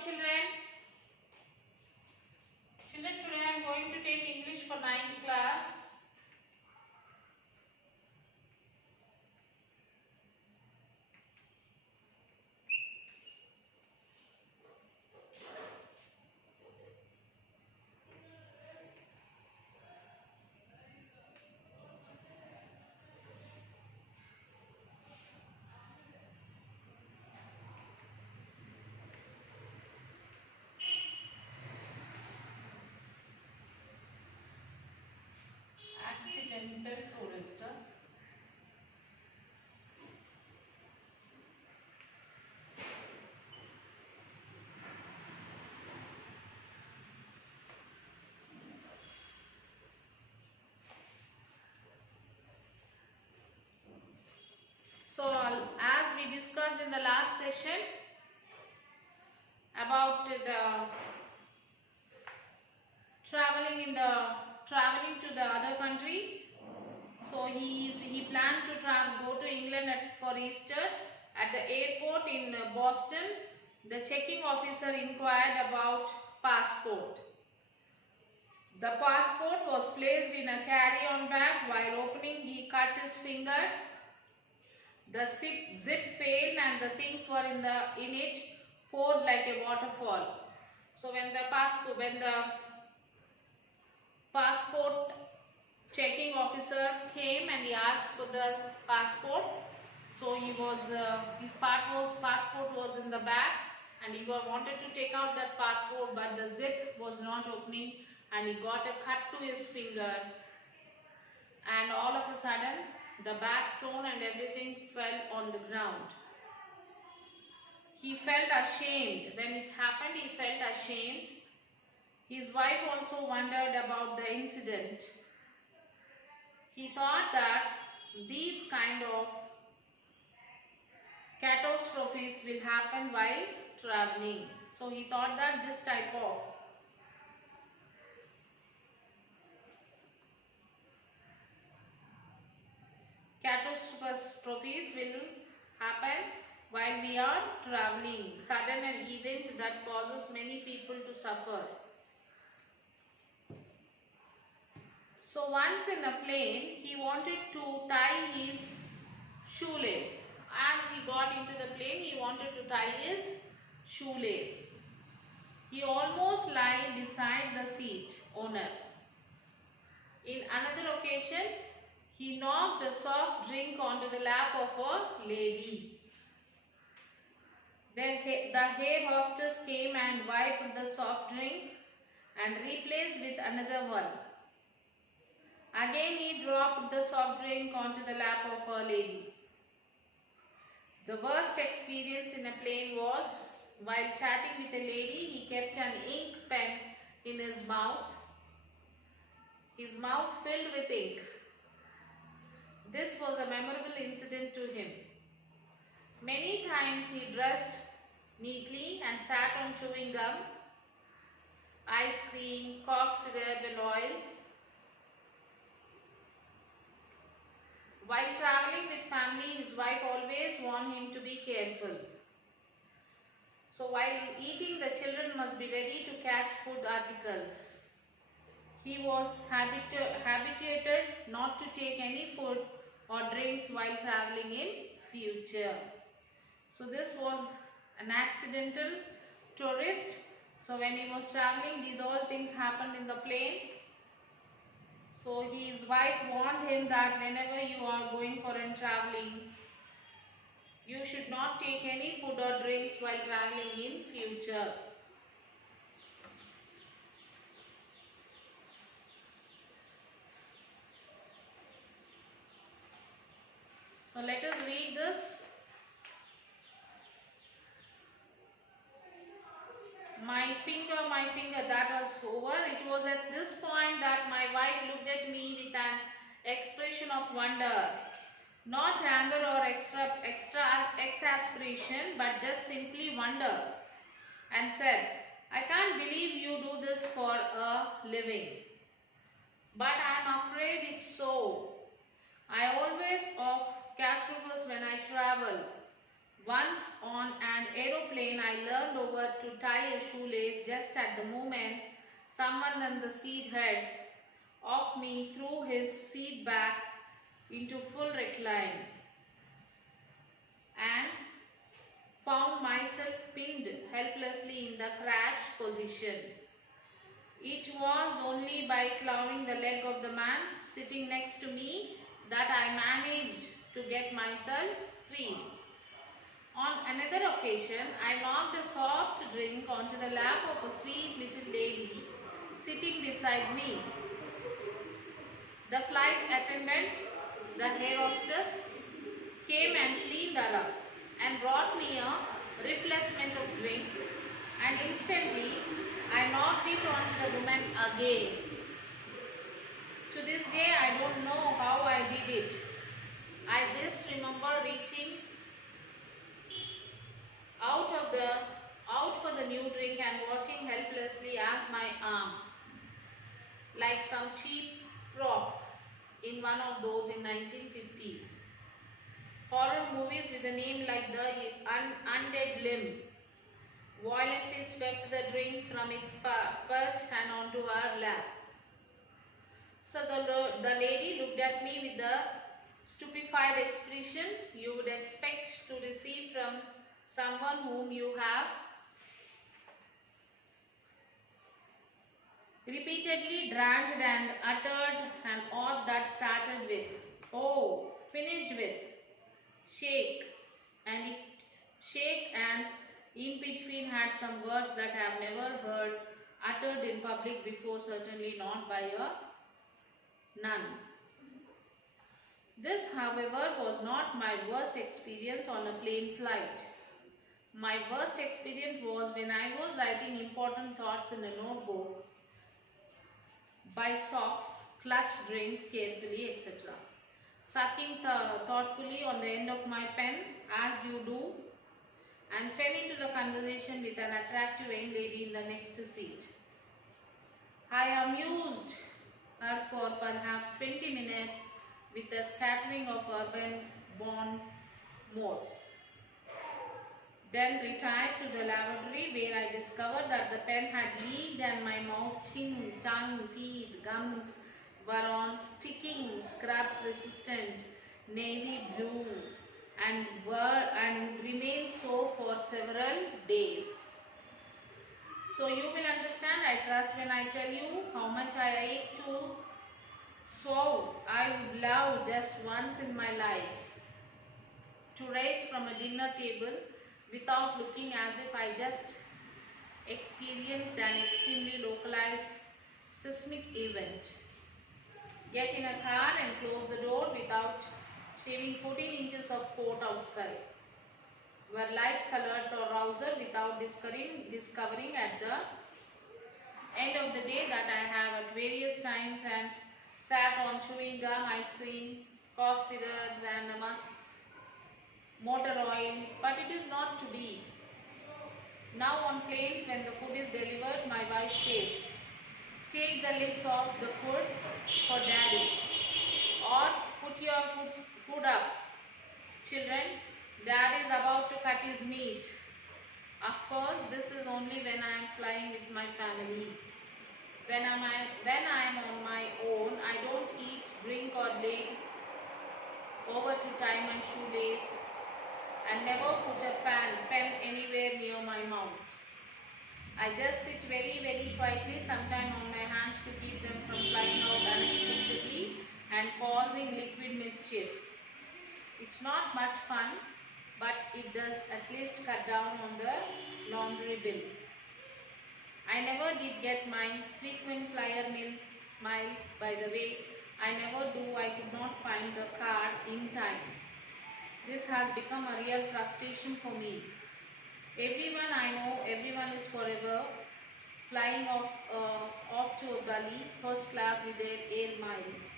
children. Children, today I am going to take English for 9th class. Accidental tourist. So, as we discussed in the last session about the traveling to the other country. So he planned to go to England for Easter. At the airport in Boston, the checking officer inquired about passport. The passport was placed in a carry-on bag. While opening, he cut his finger. The zip failed and the things were in it poured like a waterfall. So when the passport checking officer came and he asked for the passport, so his passport was in the bag, and he wanted to take out that passport, but the zip was not opening and he got a cut to his finger, and all of a sudden the bag torn and everything fell on the ground. He felt ashamed. When it happened, he felt ashamed. His wife also wondered about the incident. He thought that these kind of catastrophes will happen while traveling. So he thought that this type of catastrophes will happen while we are traveling. Sudden an event that causes many people to suffer. So once in a plane, he wanted to tie his shoelace. As he got into the plane, he wanted to tie his shoelace. He almost lay beside the seat owner. In another occasion, he knocked a soft drink onto the lap of a lady. Then the air hostess came and wiped the soft drink and replaced with another one. Again he dropped the soft drink onto the lap of a lady. The worst experience in a plane was while chatting with a lady, he kept an ink pen in his mouth filled with ink. This was a memorable incident to him. Many times he dressed neatly and sat on chewing gum, ice cream, cough syrup and oils. While traveling with family, his wife always warned him to be careful. So while eating, the children must be ready to catch food articles. He was habituated not to take any food or drinks while traveling in future. So this was an accidental tourist. So when he was traveling, these all things happened in the plane. So his wife warned him that whenever you are going for a traveling, you should not take any food or drinks while traveling in future. So let us read this. My finger, that was over. It was at this point that my wife looked at me with an expression of wonder. Not anger or exasperation, but just simply wonder. And said, I can't believe you do this for a living. But I'm afraid it's so. I always have catastrophes when I travel. Once on an aeroplane, I learned burned over to tie a shoelace just at the moment someone on the seat head of me threw his seat back into full recline and found myself pinned helplessly in the crash position. It was only by clawing the leg of the man sitting next to me that I managed to get myself freed. On another occasion, I knocked a soft drink onto the lap of a sweet little lady sitting beside me. The flight attendant, the air hostess, came and cleaned her up and brought me a replacement of drink, and instantly I knocked it onto the woman again. To this day I don't know how I did it. I just remember reaching out for the new drink and watching helplessly as my arm, like some cheap prop in one of those in 1950s horror movies with a name like the Undead Limb, violently swept the drink from its perch and onto her lap. So the lady looked at me with the stupefied expression you would expect to receive from someone whom you have repeatedly dragged and uttered an oath that started with "oh," finished with "shake," and in between had some words that I have never heard uttered in public before, certainly not by a nun. This, however, was not my worst experience on a plane flight. My worst experience was when I was writing important thoughts in a notebook by socks, clutched drinks carefully, etc. Sucking thoughtfully on the end of my pen, as you do, and fell into the conversation with an attractive young lady in the next seat. I amused her for perhaps 20 minutes with a scattering of urban-born modes. Then retired to the lavatory where I discovered that the pen had leaked and my mouth, chin, tongue, teeth, gums were on sticking, scrubs resistant, navy blue and remained so for several days. So you will understand, I trust, when I tell you how much I ate to. So I would love just once in my life to rise from a dinner table without looking as if I just experienced an extremely localized seismic event. Get in a car and close the door without shaving 14 inches of coat outside. Wear light colored trouser without discovering at the end of the day that I have at various times and sat on chewing gum, ice cream, cough syrups and motor oil, but it is not to be. Now on planes, when the food is delivered, my wife says, "Take the lids off the food for daddy," or "Put your food up, children, dad is about to cut his meat." Of course, this is only when I am flying with my family. When I am on my own, I don't eat, drink or lean over to tie my shoelace and never put a pen anywhere near my mouth. I just sit very, very quietly, sometimes on my hands to keep them from flying out unexpectedly and causing liquid mischief. It's not much fun, but it does at least cut down on the laundry bill. I never did get my frequent flyer miles, by the way. I never do. I could not find the card in time. This has become a real frustration for me. Everyone I know, everyone is forever flying off to a gully, first class with their air miles.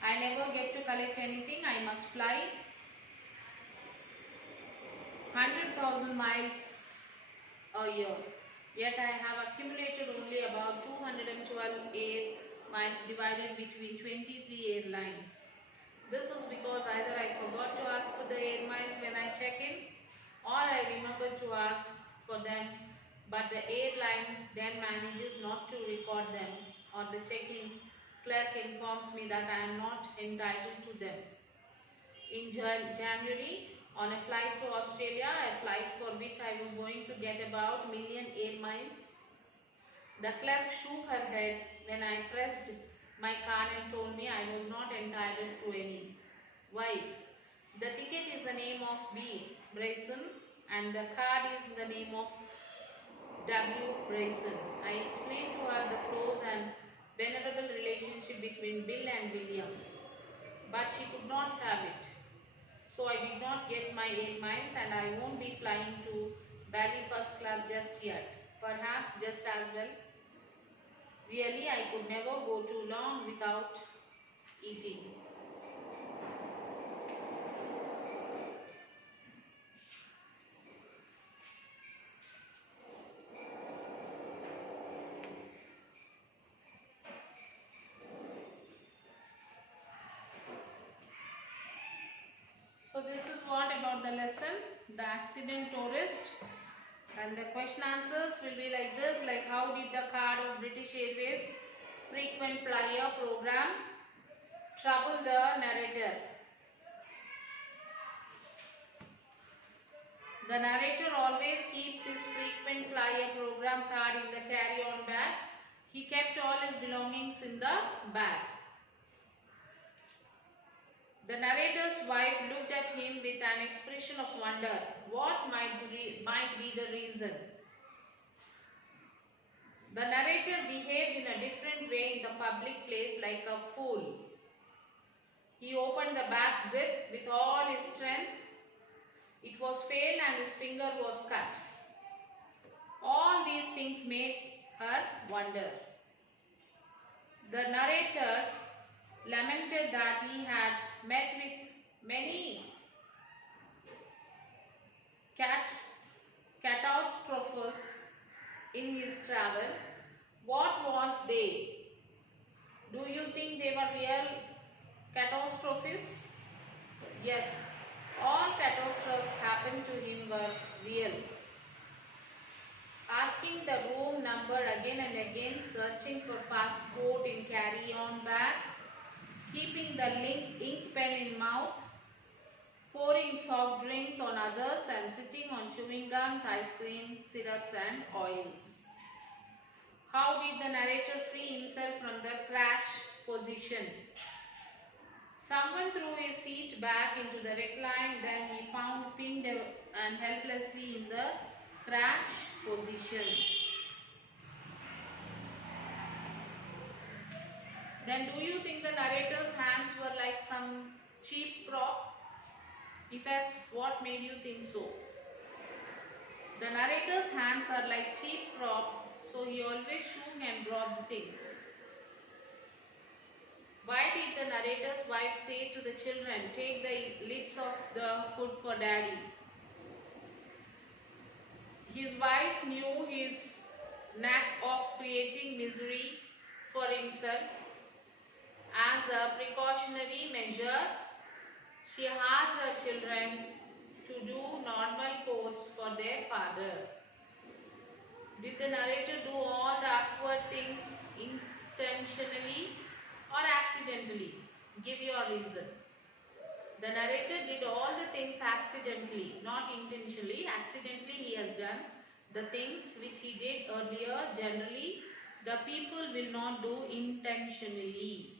I never get to collect anything. I must fly 100,000 miles a year. Yet I have accumulated only about 212 air miles divided between 23 airlines. This is because either I forgot to ask for the air miles when I check in, or I remembered to ask for them, but the airline then manages not to record them, or the check-in clerk informs me that I am not entitled to them. In January, on a flight to Australia, a flight for which I was going to get about million air miles, the clerk shook her head when I pressed my card and told me I was not entitled to any. Why? The ticket is the name of B. Brayson and the card is in the name of W. Brayson. I explained to her the close and venerable relationship between Bill and William, but she could not have it. So I did not get my 8 miles and I won't be flying to Bali first class just yet. Perhaps just as well. Really, I could never go too long without eating. So this is what about the lesson, the accident tourist, and the question answers will be like this, like how did the card of British Airways frequent flyer program trouble the narrator? The narrator always keeps his frequent flyer program card in the carry-on bag. He kept all his belongings in the bag. The narrator's wife looked at him with an expression of wonder. What might be the reason? The narrator behaved in a different way in the public place like a fool. He opened the back zip with all his strength. It was failed and his finger was cut. All these things made her wonder. The narrator lamented that he had met with many catastrophes in his travel. What was they? Do you think they were real catastrophes? Yes, all catastrophes happened to him were real. Asking the room number again and again, searching for passport in carry-on bag, keeping the ink pen in mouth, pouring soft drinks on others and sitting on chewing gums, ice cream, syrups and oils. How did the narrator free himself from the crash position? Someone threw his seat back into the recline, then he found pinned and helplessly in the crash position. Then do you think the narrator's hands were like some cheap prop? If yes, what made you think so? The narrator's hands are like cheap prop, so he always shook and dropped things. Why did the narrator's wife say to the children, take the lids of the food for daddy? His wife knew his knack of creating misery for himself. As a precautionary measure, she asked her children to do normal chores for their father. Did the narrator do all the awkward things intentionally or accidentally? Give your reason. The narrator did all the things accidentally, not intentionally. Accidentally he has done the things which he did earlier. Generally, the people will not do intentionally.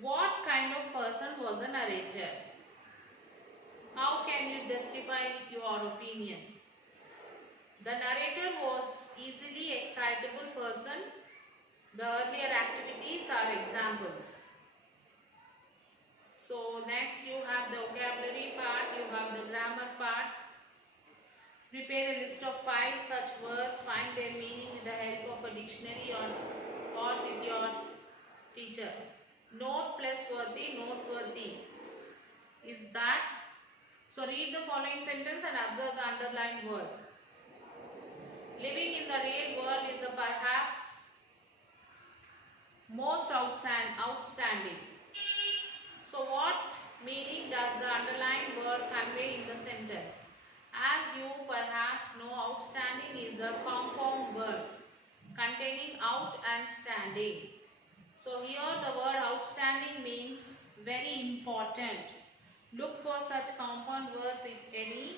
What kind of person was the narrator? How can you justify your opinion? The narrator was easily excitable person. The earlier activities are examples. So next you have the vocabulary part, you have the grammar part. Prepare a list of 5 such words, find their meaning with the help of a dictionary or with your teacher. Note plus worthy, noteworthy is that. So read the following sentence and observe the underlined word. Living in the real world is a perhaps most outstanding. So what meaning does the underlined word convey in the sentence? As you perhaps no outstanding is a compound word containing out and standing. So here the word outstanding means very important. Look for such compound words if any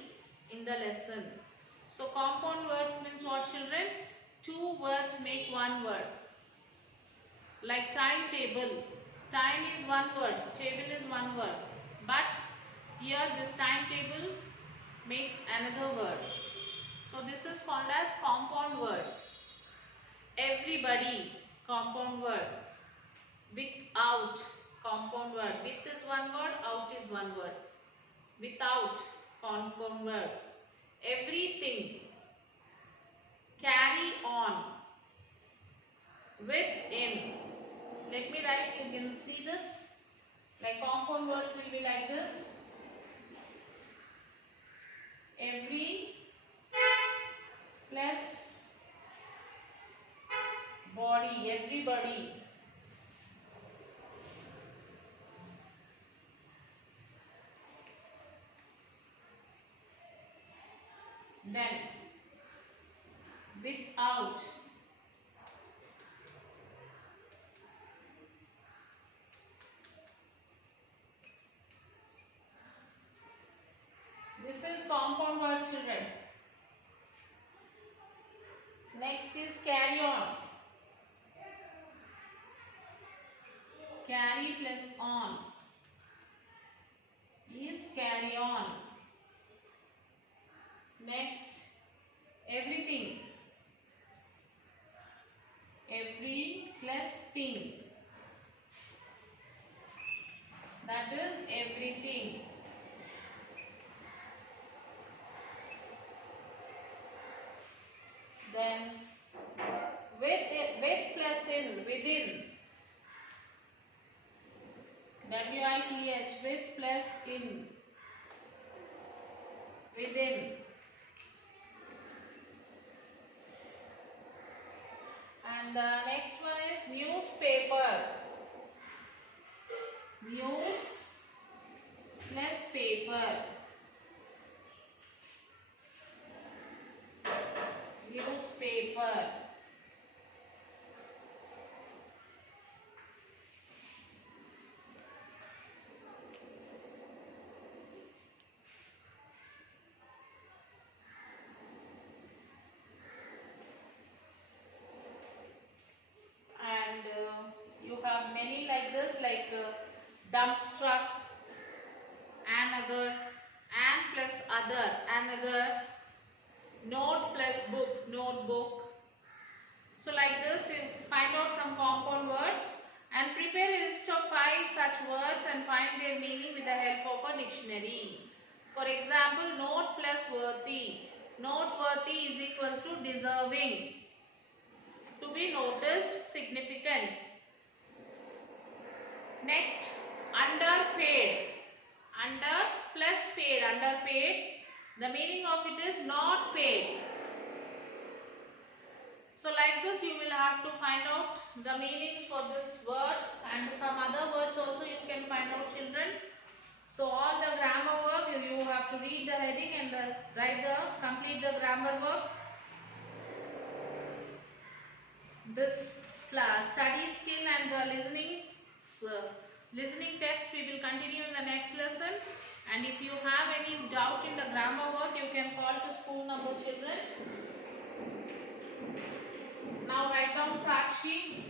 in the lesson. So compound words means what, children? Two words make one word. Like timetable. Time is one word, table is one word. But here this timetable makes another word. So this is called as compound words. Everybody, compound word. Without, compound word. With is one word, out is one word. Without, compound word. Everything. Carry on. Within. Let me write, you can see this. Like compound words will be like this. Every plus body, everybody. Then without. This is compound words, children. Next is carry on. Carry plus on is carry on. Next, everything. Every plus thing. That is everything. Then with plus in, within. WITH, with plus in. Within. And the next one is newspaper. News plus paper. Newspaper. And you have many like this, like dump truck, another, and plus other, another, note plus book, notebook. So like this, you find out some compound words and prepare a list of 5 such words and find their meaning with the help of a dictionary. For example, note plus worthy. Noteworthy is equals to deserving, to be noticed, significant. Next, underpaid. Under plus paid, underpaid. The meaning of it is not paid. So like this you will have to find out the meanings for these words and some other words also you can find out, children. So all the grammar work you have to read the heading and complete the grammar work. This study skill and the listening text we will continue in the next lesson. And if you have any doubt in the grammar work, you can call to school number, children. Now write down Sakshi.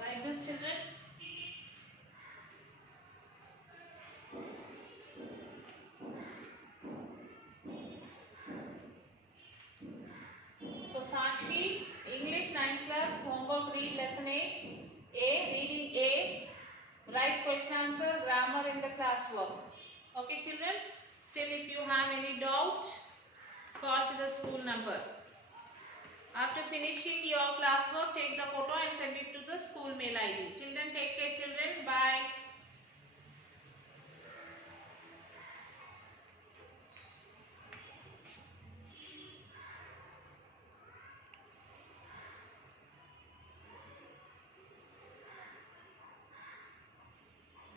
Write this, children. classwork. Okay children, still if you have any doubt, call to the school number. After finishing your classwork, take the photo and send it to the school mail ID. Children, take care children.